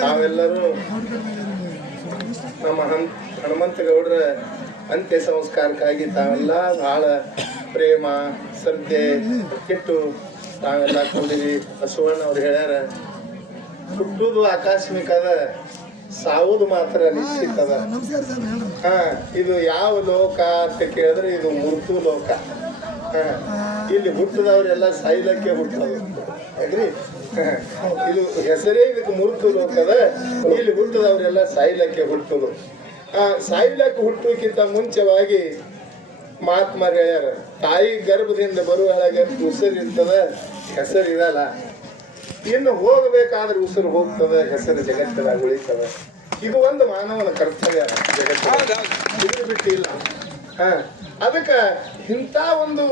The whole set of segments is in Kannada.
ತಾವೆಲ್ಲರೂ ನಮ್ಮ ಹನ್, ಹನುಮಂತ ಗೌಡ್ರ ಅಂತ್ಯ ಸಂಸ್ಕಾರಕ್ಕಾಗಿ ತಾವೆಲ್ಲ ಬಹಳ ಪ್ರೇಮ, ಶ್ರದ್ಧೆ, ಕೆಟ್ಟು ತಾವೆಲ್ಲ ಕೂಡಿರಿ ಬಸವಣ್ಣ ಅವ್ರು ಹೇಳ್ಯಾರ ಹುಟ್ಟುದು ಆಕಸ್ಮಿಕ ಅದ ಸಾವುದು ಮಾತ್ರ ನಿಶ್ಚಿತದ. ಅದ ಹಾ, ಇದು ಯಾವ ಲೋಕ ಅಂತ ಕೇಳಿದ್ರೆ ಇದು ಮೃತು ಲೋಕ. ಹಾ, ಇಲ್ಲಿ ಹುಟ್ಟಿದವರೆಲ್ಲ ಸೈಲಕ್ಕೆ ಹುಟ್ಟೋದು. ಅಗ್ರಿ. ಇದು ಹೆಸರೇ ಇದಕ್ಕೆ ಮುರುಕುದು ಅಂತದ. ಇಲ್ಲಿ ಹುಟ್ಟಿದವರೆಲ್ಲ ಸಾಯಿಲಕ್ಕೆ ಹುಟ್ಟುದು. ಆ ಸಾಯಿಲಕ್ಕೆ ಹುಟ್ಟುಕ್ಕಿಂತ ಮುಂಚೆವಾಗಿ ಮಹಾತ್ಮರು ಹೇಳ್ಯಾರ ತಾಯಿ ಗರ್ಭದಿಂದ ಬರುವಾಗ ಉಸಿರಿರ್ತದ ಹೆಸರಿರಲ್ಲ ಇನ್ನು ಹೋಗಬೇಕಾದ್ರೆ ಉಸಿರು ಹೋಗ್ತದ ಹೆಸರು ಜಗತ್ತದಾಗ ಉಳಿತದ. ಇದು ಒಂದು ಮಾನವನ ಕರ್ತವ್ಯ ಜಗತ್ತು ಬಿಟ್ಟಿಲ್ಲ ಹಾ. ಅದಕ್ಕ ಇಂಥ ಒಂದು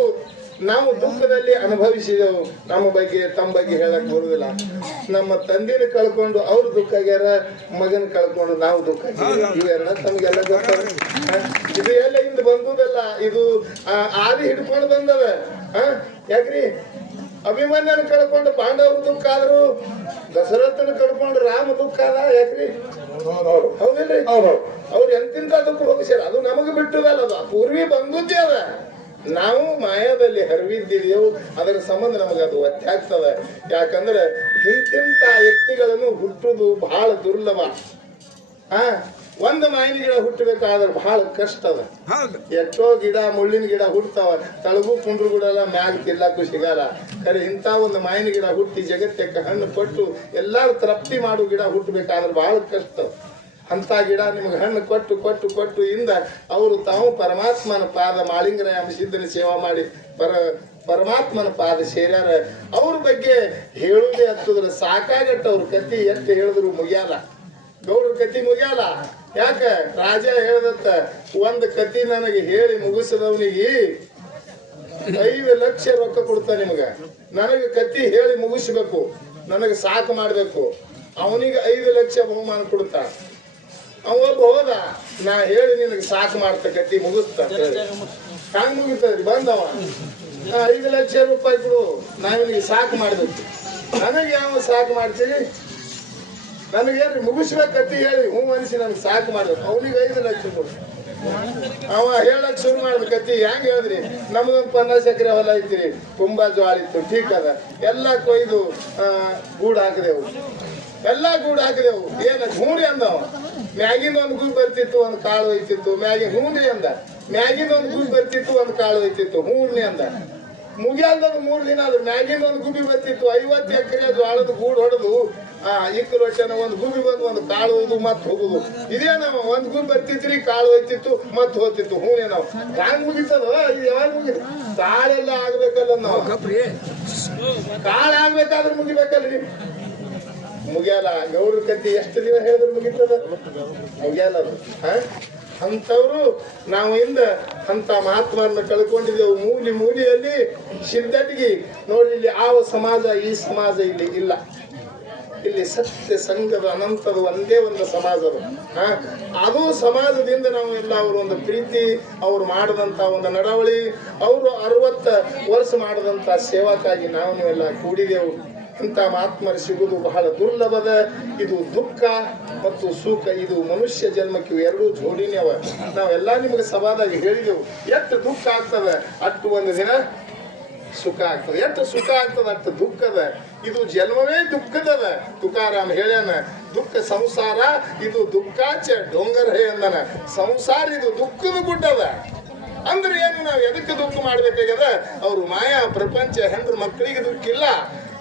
ನಾವು ದುಃಖದಲ್ಲಿ ಅನುಭವಿಸಿದೆವು. ನಮ್ಮ ಬಗ್ಗೆ ತಮ್ಮ ಬಗ್ಗೆ ಹೇಳಕ್ ಬರುದಿಲ್ಲ ನಮ್ಮ ತಂದೆನ ಕಳ್ಕೊಂಡು ಅವ್ರು ದುಃಖ ಆಗ್ಯಾರ ಮಗನ ಕಳ್ಕೊಂಡು ನಾವು ದುಃಖ. ಇವೆಲ್ಲ ತಮಗೆಲ್ಲ ಇದು ಎಲ್ಲ ಹಿಂದ್ ಬಂದುದಲ್ಲ ಇದು ಆದಿ ಹಿಡ್ಕೊಂಡು ಬಂದದ. ಹಾ? ಯಾಕ್ರಿ? ಅಭಿಮನ್ಯನ ಕಳ್ಕೊಂಡು ಪಾಂಡವರು ದುಃಖ ಆದ್ರು ದಶರಥನ ಕಳ್ಕೊಂಡು ರಾಮ ದುಃಖ ಅದ ಯಾಕ್ರಿ? ಹೌದಿಲ್ರಿ? ಅವ್ರು ಎಂತಿಂತ ದುಃಖ ಹೋಗಿಸ್ಯಾರ ಅದು ನಮಗೆ ಬಿಟ್ಟದಲ್ಲ ಅದು ಪೂರ್ವಿ ಬಂದದ್ದೇ ಅದ. ನಾವು ಮಾಯಾದಲ್ಲಿ ಹರಿವಿದ್ದಿದೆಯೋ ಅದರ ಸಂಬಂಧ ನಮಗೆ ಅದು ಒತ್ತಾಗ್ತದ ಯಾಕಂದ್ರೆ ಇಂತಿಂತ ವ್ಯಕ್ತಿಗಳನ್ನು ಹುಟ್ಟುದು ಬಹಳ ದುರ್ಲಭ. ಆ ಒಂದು ಮಾವಿನ ಗಿಡ ಹುಟ್ಟಬೇಕಾದ್ರೆ ಬಹಳ ಕಷ್ಟ ಅದ. ಎಷ್ಟೋ ಗಿಡ ಮುಳ್ಳಿನ ಗಿಡ ಹುಡ್ತಾವ ತಳಗು ಕುಂಡ್ರು ಕೂಡ ಎಲ್ಲ ಮ್ಯಾಗ ತಿಲ್ಲಕ್ಕೂ ಸಿಗಲ್ಲ. ಖರೆ ಇಂಥ ಒಂದು ಮಾಯಿನ ಗಿಡ ಹುಟ್ಟಿ ಜಗತ್ತಕ್ಕೆ ಹಣ್ಣು ಪಟ್ಟು ಎಲ್ಲಾರು ತೃಪ್ತಿ ಮಾಡು ಗಿಡ ಹುಟ್ಟಬೇಕಾದ್ರೆ ಬಹಳ ಕಷ್ಟ. ಅಂತ ಗಿಡ ನಿಮ್ಗೆ ಹಣ್ಣು ಕೊಟ್ಟು ಕೊಟ್ಟು ಕೊಟ್ಟು ಇಂದ ಅವರು ತಾವು ಪರಮಾತ್ಮನ ಪಾದ ಮಾಳಿಂಗರ ಸಿದ್ಧನ ಸೇವಾ ಮಾಡಿ ಪರ ಪರಮಾತ್ಮನ ಪಾದ ಸೇರ್ಯಾರ. ಅವ್ರ ಬಗ್ಗೆ ಹೇಳುವುದೇ ಹತ್ತದ್ರ ಸಾಕಾಗಟ್ಟ ಅವ್ರ ಕತಿ ಎಷ್ಟು ಹೇಳಿದ್ರು ಮುಗಿಯಲ್ಲ ಗೌಡ್ರ ಕತಿ ಮುಗಿಯಲ್ಲ ಯಾಕ? ರಾಜ ಹೇಳ್ದತ್ತ, ಒಂದ್ ಕತಿ ನನಗೆ ಹೇಳಿ ಮುಗಿಸದವನಿಗೆ ಐದು ಲಕ್ಷ ರೊಕ್ಕ ಕೊಡ್ತಾ ನಿಮ್ಗೆ. ನನಗೆ ಕತಿ ಹೇಳಿ ಮುಗಿಸ್ಬೇಕು. ನನಗೆ ಸಾಕು ಮಾಡ್ಬೇಕು. ಅವನಿಗೆ ಐದು ಲಕ್ಷ ಬಹುಮಾನ ಕೊಡ್ತಾ ಅವ ಒಬ್ಬ ಹೋದ ನಾ ಹೇಳಿ ನಿನಗೆ ಸಾಕು ಮಾಡ್ತ ಕಟ್ಟಿ ಮುಗಿಸ್ತ ಹಂಗ ಮುಗಿತದ್ರಿ ಬಂದವ. ಐದು ಲಕ್ಷ ರೂಪಾಯಿ ಕೊಡು. ನಾವಿನಿಗೆ ಸಾಕು ಮಾಡ್ಬೇಕು. ನನಗೆ ಯಾವ ಸಾಕು ಮಾಡ್ತೀರಿ? ನನಗೇನ್ರಿ ಮುಗಿಸ್ಬೇಕತ್ತಿ ಹೇಳಿ ಹ್ಞೂ ಅನಿಸಿ ನನಗೆ ಸಾಕು ಮಾಡ್ಬೇಕು. ಅವನಿಗೆ ಐದು ಲಕ್ಷ ಕೊಡು. ಅವ ಹೇಳಕ್ ಶುರು ಮಾಡ್ಬೇಕತ್ತಿ ಹೆಂಗ್ ಹೇಳಿದ್ರಿ? ನಮ್ದೊಂದು ಪನ್ನಾಸ್ ಎಕರೆ ಹೊಲ ಐತ್ರಿ. ತುಂಬಾ ಜ್ವಾಳ ಇತ್ತು ಠೀಕ್ ಅದ. ಎಲ್ಲ ಕೊಯ್ದು ಗೂಡ್ ಗೂಡು ಹಾಕಿದೆವು. ಎಲ್ಲ ಗೂಡು ಹಾಕಿದೆವು ಏನ ಹೂರಿ ಅಂದವ ಮ್ಯಾಗಿನ ಒಂದು ಗೂಡು ಬರ್ತಿತ್ತು ಒಂದು ಕಾಳು ಹೋಯ್ತಿತ್ತು. ಮ್ಯಾಗಿ ಹೂನ್ರಿ ಅಂದ ಮ್ಯಾಗಿನ ಒಂದು ಗೂಡು ಬರ್ತಿತ್ತು ಒಂದು ಕಾಳು ಹೋಯ್ತಿತ್ತು. ಹೂರ್ನಿ ಅಂದ ಮುಗಿಯಲ್ದ ಮೂರ್ ದಿನ ಅದು ಮ್ಯಾಗಿನ ಒಂದು ಗುಬಿ ಬರ್ತಿತ್ತು. ಐವತ್ತು ಎಕರೆ ಜ್ವಾಳದ ಗೂಡು ಹೊಡೆದು ಆ ಇಕ್ಕಲು ವರ್ಷನ ಒಂದು ಗುಬಿ ಬಂದು ಒಂದು ಕಾಳು ಹೋದು ಮತ್ತೆ ಹೋಗುದು. ಇದೇ ನಾವು ಒಂದ್ ಗುಬ್ಬಿ ಬರ್ತಿತ್ರಿ ಕಾಳು ಹೋಯ್ತಿತ್ತು ಮತ್ತೆ ಹೋಗ್ತಿತ್ತು. ಹೂನೇ ನಾವು ಹ್ಯಾಂಗ್ ಮುಗಿತದ? ಯಾವಾಗ ಮುಗಿದ ಕಾಳೆಲ್ಲ ಆಗ್ಬೇಕಲ್ಲ ನಾವು. ಕಾಳು ಆಗ್ಬೇಕಾದ್ರೆ ಮುಗಿಬೇಕಲ್ರಿ. ಮುಗಿಯಲ್ಲ ಗೌರ ಕತ್ತಿ ಎಷ್ಟು ದಿನ ಹೇಳಿದ್ರು ಮುಗಿತದ? ಮುಗಿಯಲ್ಲ ಅದು. ಅಂಥವ್ರು ನಾವು ಇಂದ ಅಂತ ಮಹಾತ್ಮರನ್ನ ಕಳ್ಕೊಂಡಿದ್ದೆವು ಮೂಲಿ ಮೂಲಿಯಲ್ಲಿ ಸಿದ್ಧಟಿಗೆ ನೋಡಿ, ಇಲ್ಲಿ ಯಾವ ಸಮಾಜ, ಈ ಸಮಾಜ ಇಲ್ಲಿ ಇಲ್ಲ. ಇಲ್ಲಿ ಸತ್ಯ, ಸಂಘದ, ಅನಂತದ ಒಂದೇ ಒಂದು ಸಮಾಜ ಅದು. ಹಾ? ಅದು ಸಮಾಜದಿಂದ ನಾವು ಎಲ್ಲ ಅವರು ಒಂದು ಪ್ರೀತಿ, ಅವ್ರು ಮಾಡದಂತ ಒಂದು ನಡವಳಿ, ಅವರು ಅರವತ್ತ ವರ್ಷ ಮಾಡದಂತ ಸೇವಾಕ್ಕಾಗಿ ನಾವು ಎಲ್ಲ ಕೂಡಿದೆವು. ಇಂಥ ಮಹಾತ್ಮರು ಸಿಗುವುದು ಬಹಳ ದುರ್ಲಭದ, ಇದು ದುಃಖ ಮತ್ತು ಸುಖ. ಇದು ಮನುಷ್ಯ ಜನ್ಮಕ್ಕೆ ಎರಡೂ ಜೋಡಿನೇ ಅವ. ನಾವೆಲ್ಲ ನಿಮಗೆ ಸಭಾದಾಗ ಹೇಳಿದೆವು, ಎಷ್ಟು ದುಃಖ ಆಗ್ತದೆ? ಅಷ್ಟು ಒಂದು ದಿನ ಸುಖ ಆಗ್ತದೆ. ಎಷ್ಟು ಸುಖ ಆಗ್ತದೆ? ಅಷ್ಟು ದುಃಖದ ಇದು ಜನ್ಮವೇ ದುಃಖದದ. ತುಕಾರಾಮ್ ಹೇಳ್ಯಾನ, ದುಃಖ ಸಂಸಾರ, ಇದು ದುಃಖಾಚ ಡೊಂಗರ್ ಹೇ ಅಂದನ. ಸಂಸಾರ ಇದು ದುಃಖದ ಗುಡ್ಡದ. ಅಂದ್ರೆ ಏನು? ನಾವು ಎದಕ್ಕೆ ದುಃಖ ಮಾಡ್ಬೇಕಾಗ್ಯದ? ಅವ್ರು ಮಾಯಾ ಪ್ರಪಂಚ ಹೆಂಡ್ರ ಮಕ್ಕಳಿಗೆ ದುಃಖ ಇಲ್ಲ.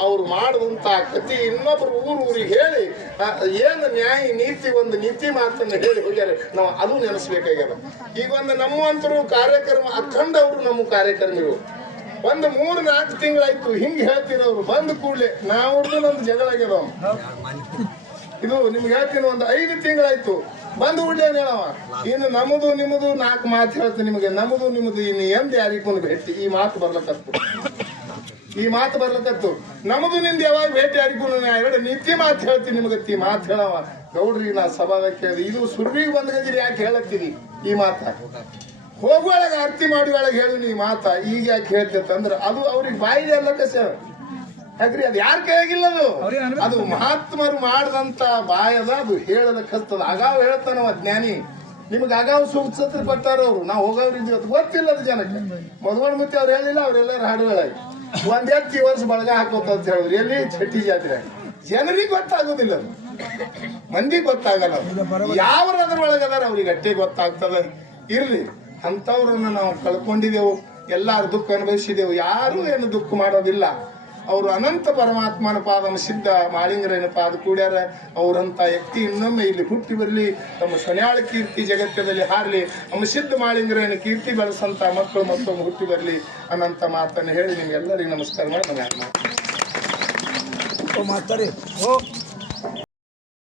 ಅವ್ರು ಮಾಡುವಂತ ಕತಿ ಇನ್ನೊಬ್ರು ಊರು ಊರಿಗೆ ಹೇಳಿ ಏನು ನ್ಯಾಯ, ನೀತಿ ಒಂದು ನೀತಿ ಮಾತನ್ನು ಹೇಳಿ ಹೋಗ್ಯಾರ. ನಾವು ಅದು ನೆನೆಸ್ಬೇಕಾಗ್ಯದ. ಈಗ ಒಂದು ನಮ್ಮಂತರು ಕಾರ್ಯಕ್ರಮ ಅಖಂಡ ಅವರು ನಮ್ಮ ಕಾರ್ಯಕ್ರಮಿಗಳು. ಒಂದು ಮೂರು ನಾಲ್ಕು ತಿಂಗಳಾಯ್ತು, ಹಿಂಗ್ ಹೇಳ್ತೀನಿ ಅವ್ರು, ಬಂದ ಕೂಡಲೇ ನಾವು ಒಂದು ಜಗಳ ಇದು ನಿಮ್ಗೆ ಹೇಳ್ತೀನಿ, ಒಂದು ಐದು ತಿಂಗಳಾಯ್ತು, ಬಂದು ಉಡ್ಲೇನು ಹೇಳವ? ಇನ್ನು ನಮ್ಮದು ನಿಮ್ಮದು ನಾಲ್ಕು ಮಾತು ಹೇಳ್ತೀನಿ ನಿಮಗೆ ನಮ್ಮದು ನಿಮ್ಮದು ಇನ್ನು ಎಂದ ಯಾರಿಗೂ ಭೇಟಿ, ಈ ಮಾತು ಬರ್ಲಕತ್ತು. ಈ ಮಾತು ಬರ್ಲಕತ್ತು ನಮ್ದು ನಿಂದ ಯಾವಾಗ ಭೇಟಿ ಯಾರಿಗೂ ಎರಡು ನಿತ್ಯ ಮಾತು ಹೇಳ್ತೀನಿ ನಿಮಗೆ. ಈ ಮಾತು ಹೇಳವ. ಗೌಡ್ರಿ ನಾ ಸಭಾದ ಕೇಳಿದೆ. ಇದು ಸುರ್ವಿಗೆ ಬಂದ ಗದಿರಿ ಯಾಕೆ ಹೇಳತ್ತೀನಿ? ಈ ಮಾತ. ಹೋಗುವೊಳಗೆ ಅರ್ತಿ ಮಾಡಿ ಒಳಗೆ ಹೇಳಿ ಈ ಮಾತ. ಈಗ ಯಾಕೆ ಹೇಳ್ತೈತೆ ಅಂದ್ರೆ ಅದು ಅವ್ರಿಗೆ ಬಾಯಿಗೆ ಅಲ್ಲ ಕಸ. ಯಾಕ್ರಿ ಅದು ಯಾರ ಕೈಯಾಗಿಲ್ಲ ಅದು? ಅದು ಮಹಾತ್ಮರು ಮಾಡಿದಂತ ಬಾಯದ ಅದು ಹೇಳದ ಕಸ್ತದ ಅಗಾವ್ ಹೇಳ್ತಾನವ ಜ್ಞಾನಿ ನಿಮ್ಗೆ ಅಗಾವ್ ಸೂಕ್ತ ಬರ್ತಾರ ಅವ್ರು. ನಾವು ಹೋಗೋರಿದ್ವಿ ಅದು ಗೊತ್ತಿಲ್ಲ ಅದು ಜನಕ್ಕೆ. ಮೊದಲ ಮುತ್ತಿ ಅವ್ರು ಹೇಳಿಲ್ಲ ಅವ್ರೆಲ್ಲರೂ ಹಾಡುಗಳಾಗಿ. ಒಂದ್ ಎತ್ತಿ ವರ್ಷ ಬಳಗ ಹಾಕೋತ ಅಂತ ಹೇಳಿದ್ರು. ಎಲ್ಲಿ ಚಟ್ಟಿ ಜಾತ್ರೆ? ಜನರಿಗೆ ಗೊತ್ತಾಗೋದಿಲ್ಲ ಮಂದಿಗೆ ಗೊತ್ತಾಗಲ್ಲ ಯಾವ್ರ ಅದ್ರೊಳಗೆ ಅದಾರ ಅವ್ರಿಗೆ ಅಟ್ಟೆ ಗೊತ್ತಾಗ್ತದ. ಇರ್ಲಿ, ಅಂಥವ್ರನ್ನ ನಾವು ಕಳ್ಕೊಂಡಿದೆವು. ಎಲ್ಲಾರು ದುಃಖ ಅನುಭವಿಸಿದೆವು. ಯಾರು ಏನು ದುಃಖ ಮಾಡೋದಿಲ್ಲ. ಅವರು ಅನಂತ ಪರಮಾತ್ಮನ ಪಾದನ ಸಿದ್ಧ ಮಾಳಿಂಗರನ ಪಾದ ಕೂಡ್ಯಾರ. ಅವರಂತ ವ್ಯಕ್ತಿ ಇನ್ನೊಮ್ಮೆ ಇಲ್ಲಿ ಹುಟ್ಟಿ ಬರಲಿ ನಮ್ಮ ಸೊನ್ಯಾಳ ಕೀರ್ತಿ ಜಗತ್ತದಲ್ಲಿ ಹಾರಲಿ ನಮ್ಮ ಸಿದ್ಧ ಮಾಳಿಂಗರನ ಕೀರ್ತಿ ಬೆಳೆಸಂತ ಮಕ್ಕಳು ಮತ್ತೊಮ್ಮೆ ಹುಟ್ಟಿ ಬರಲಿ ಅನಂತ ಮಾತನ್ನು ಹೇಳಿ ನಿಮ್ಗೆಲ್ಲರಿಗೂ ನಮಸ್ಕಾರ ಮಾಡಿ ನಾನು ಮಾತಾಡಿ.